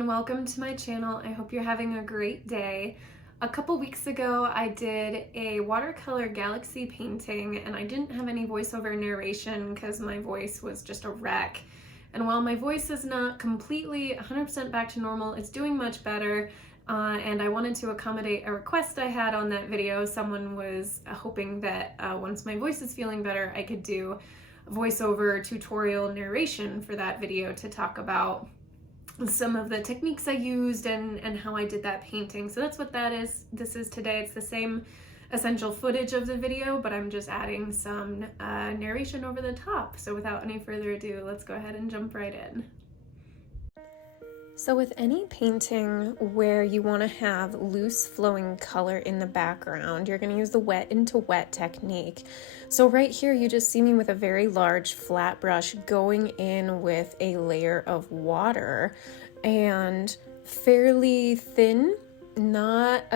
everyone, welcome to my channel. I hope you're having a great day. A couple weeks ago I did a watercolor galaxy painting and I didn't have any voiceover narration because my voice was just a wreck. And while my voice is not completely 100% back to normal, it's doing much better. And I wanted to accommodate a request I had on that video. Someone was hoping that once my voice is feeling better, I could do a voiceover tutorial narration for that video to talk about some of the techniques I used and how I did that painting. So that's what that is. This is today. It's the same essential footage of the video, but I'm just adding some narration over the top. So without any further ado, let's go ahead and jump right in. So with any painting where you want to have loose flowing color in the background, you're going to use the wet into wet technique. So right here you just see me with a very large flat brush going in with a layer of water and fairly thin, not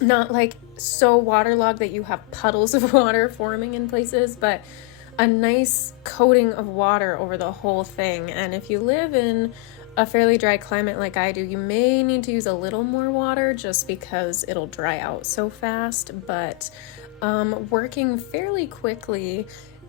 not like so waterlogged that you have puddles of water forming in places, but a nice coating of water over the whole thing. And if you live in a fairly dry climate like I do, you may need to use a little more water just because it'll dry out so fast. But working fairly quickly,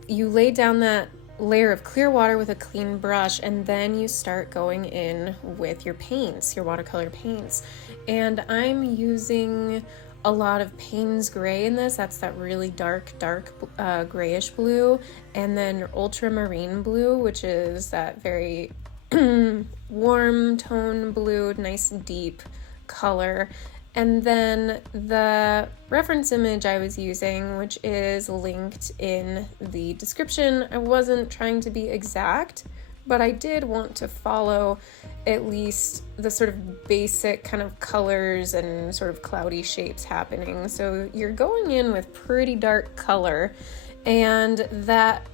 you lay down that layer of clear water with a clean brush, and then you start going in with your paints, your watercolor paints. And I'm using a lot of Payne's gray in this. That's that really dark grayish blue, and then ultramarine blue, which is that very warm tone blue, nice deep color. And then the reference image I was using, which is linked in the description, I wasn't trying to be exact, but I did want to follow at least the sort of basic kind of colors and sort of cloudy shapes happening. So you're going in with pretty dark color, and that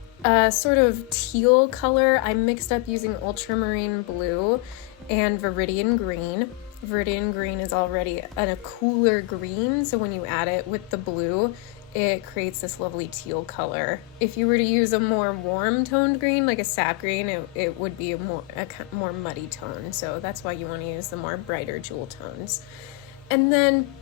sort of teal color I mixed up using ultramarine blue and viridian green. Viridian green is already a cooler green, so when you add it with the blue, it creates this lovely teal color. If you were to use a more warm toned green, like a sap green, it would be a more muddy tone. So that's why you want to use the more brighter jewel tones. And then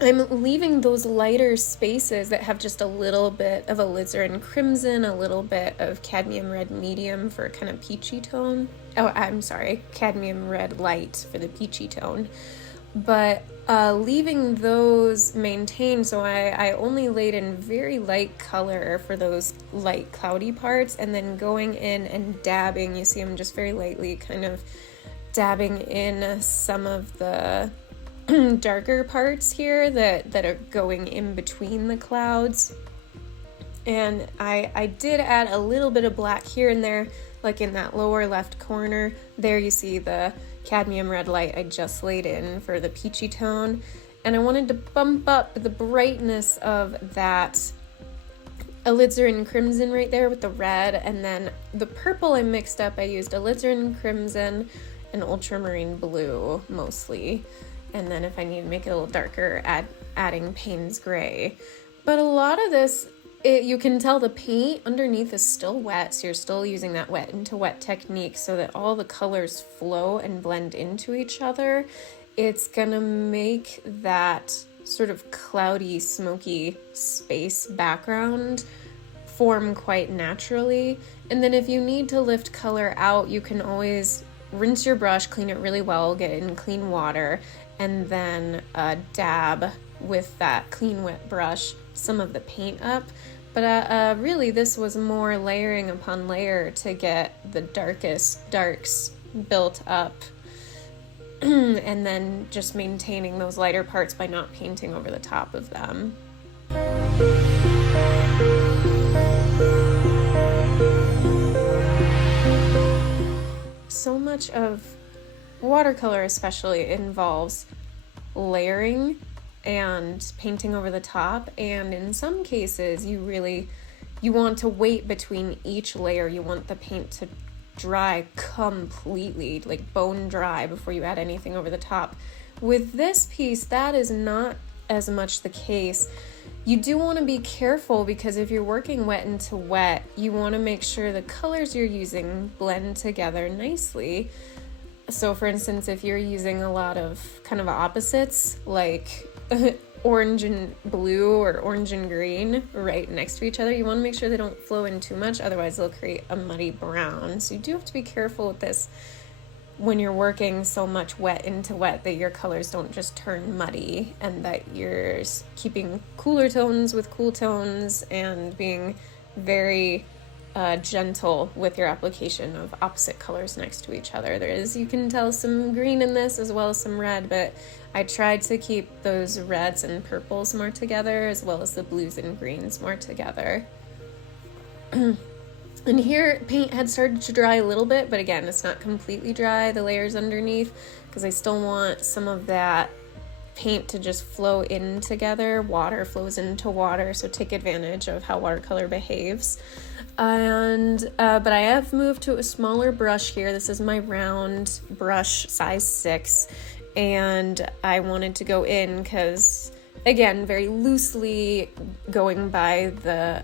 I'm leaving those lighter spaces that have just a little bit of alizarin crimson, a little bit of cadmium red medium for a kind of peachy tone. Oh, I'm sorry, cadmium red light for the peachy tone. But leaving those maintained, so I only laid in very light color for those light cloudy parts, and then going in and dabbing. You see I'm just very lightly kind of dabbing in some of the darker parts here that are going in between the clouds. And I did add a little bit of black here and there, like in that lower left corner. There you see the cadmium red light I just laid in for the peachy tone. And I wanted to bump up the brightness of that alizarin crimson right there with the red. And then the purple I mixed up, I used alizarin crimson and ultramarine blue mostly. And then if I need to make it a little darker, adding Payne's gray. But a lot of this, you can tell the paint underneath is still wet, so you're still using that wet into wet technique so that all the colors flow and blend into each other. It's gonna make that sort of cloudy, smoky space background form quite naturally. And then if you need to lift color out, you can always rinse your brush, clean it really well, get it in clean water, and then dab with that clean wet brush some of the paint up. But really this was more layering upon layer to get the darkest darks built up and then just maintaining those lighter parts by not painting over the top of them. So much of watercolor especially involves layering and painting over the top, and in some cases you want to wait between each layer. You want the paint to dry completely, like bone dry, before you add anything over the top. With this piece, that is not as much the case. You do want to be careful because if you're working wet into wet, you want to make sure the colors you're using blend together nicely. So for instance, if you're using a lot of kind of opposites, like orange and blue or orange and green right next to each other, you want to make sure they don't flow in too much, otherwise they'll create a muddy brown. So you do have to be careful with this when you're working so much wet into wet, that your colors don't just turn muddy, and that you're keeping cooler tones with cool tones and being very gentle with your application of opposite colors next to each other. There is, you can tell, some green in this as well as some red, but I tried to keep those reds and purples more together as well as the blues and greens more together. And here paint had started to dry a little bit, but again, it's not completely dry, the layers underneath, because I still want some of that paint to just flow in together. Water flows into water, so take advantage of how watercolor behaves. And but I have moved to a smaller brush here. This is my round brush, size 6, and I wanted to go in because, again, very loosely going by the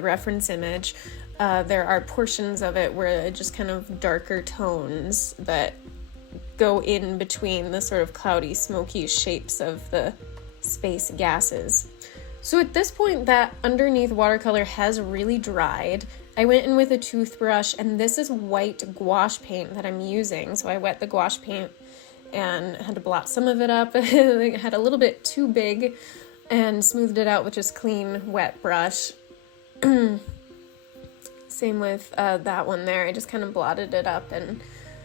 reference image, there are portions of it where it just kind of darker tones that go in between the sort of cloudy, smoky shapes of the space gases. So at this point, that underneath watercolor has really dried. I went in with a toothbrush, and this is white gouache paint that I'm using. So I wet the gouache paint and had to blot some of it up. It had a little bit too big, and smoothed it out with just clean, wet brush. Same with that one there. I just kind of blotted it up and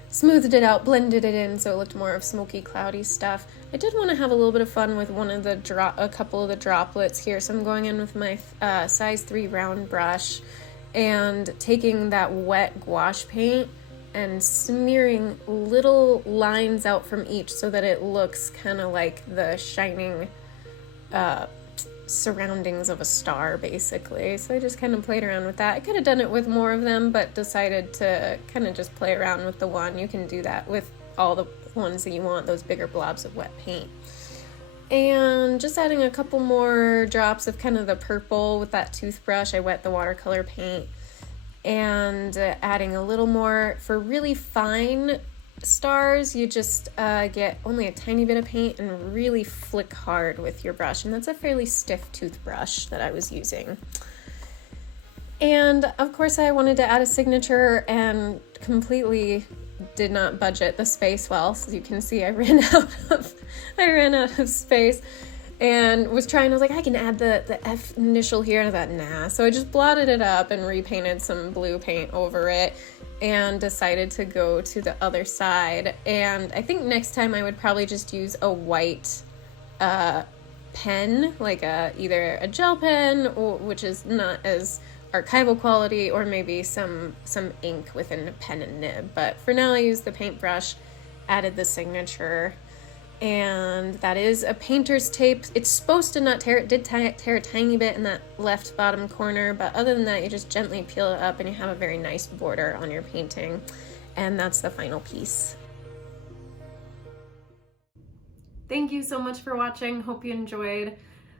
smoothed it out, blended it in so it looked more of smoky, cloudy stuff. I did want to have a little bit of fun with a couple of the droplets here, so I'm going in with my size 3 round brush and taking that wet gouache paint and smearing little lines out from each so that it looks kind of like the shining surroundings of a star, basically. So I just kind of played around with that. I could have done it with more of them, but decided to kind of just play around with the one. You can do that with all the ones that you want, those bigger blobs of wet paint. And just adding a couple more drops of kind of the purple with that toothbrush. I wet the watercolor paint, and adding a little more for really fine stars. You just get only a tiny bit of paint and really flick hard with your brush, and that's a fairly stiff toothbrush that I was using. And of course I wanted to add a signature and completely did not budget the space well. So you can see I ran out of space, and was like, I can add the F initial here, and I thought, nah. So I just blotted it up and repainted some blue paint over it, and decided to go to the other side. And I think next time I would probably just use a white pen, like either a gel pen, which is not as archival quality, or maybe some ink within a pen and nib. But for now I used the paintbrush, added the signature, and that is a painter's tape. It's supposed to not tear. It did tear a tiny bit in that left bottom corner, but other than that, you just gently peel it up and you have a very nice border on your painting. And that's the final piece. Thank you so much for watching. Hope you enjoyed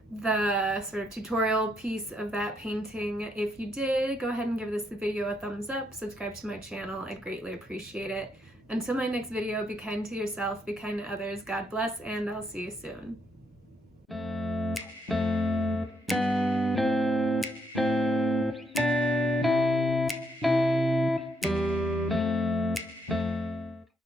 the sort of tutorial piece of that painting. If you did, go ahead and give this video a thumbs up, subscribe to my channel. I'd greatly appreciate it. Until my next video, be kind to yourself, be kind to others, God bless, and I'll see you soon.